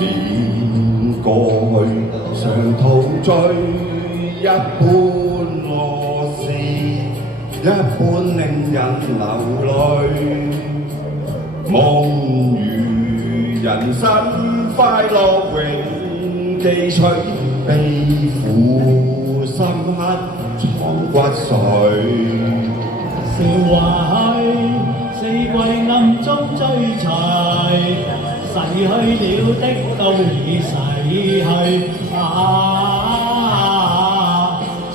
年過去，常陶醉一般樂事，一般令人流淚。夢如人生快樂永記取，悲苦深刻藏骨髓。韶華去，四季暗中追隨，逝去了的都已逝去。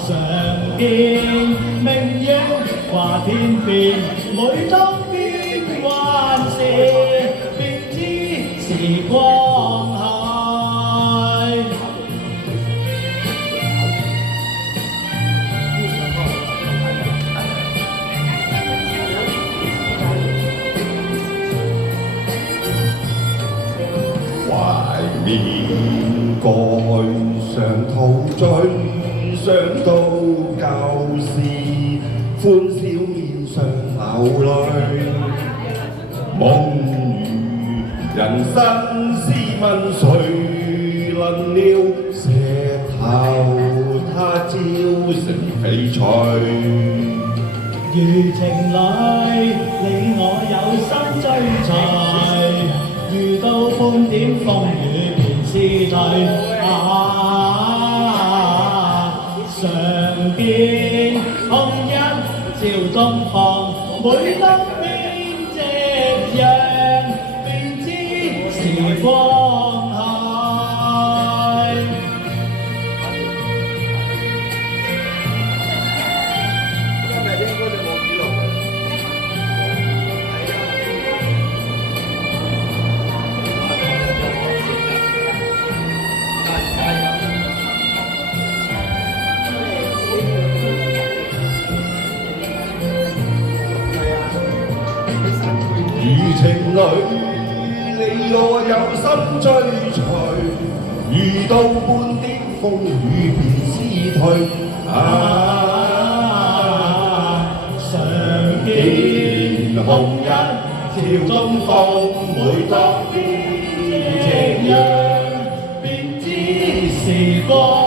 常見明月掛天邊，每當變幻時，便知時光去。懷緬過去，常陶醉，想到舊事，歡笑面上流淚。夢如人生試問誰能料，石頭他朝成翡翠。如情侶，你我有心追隨，遇到半點風雨便消退。常見紅日照東方，每當變夕陽，便知時光去。如情侶，你我有心追隨，遇到半點風雨便消退。常見紅日照東方，每當變夕陽，便知時光。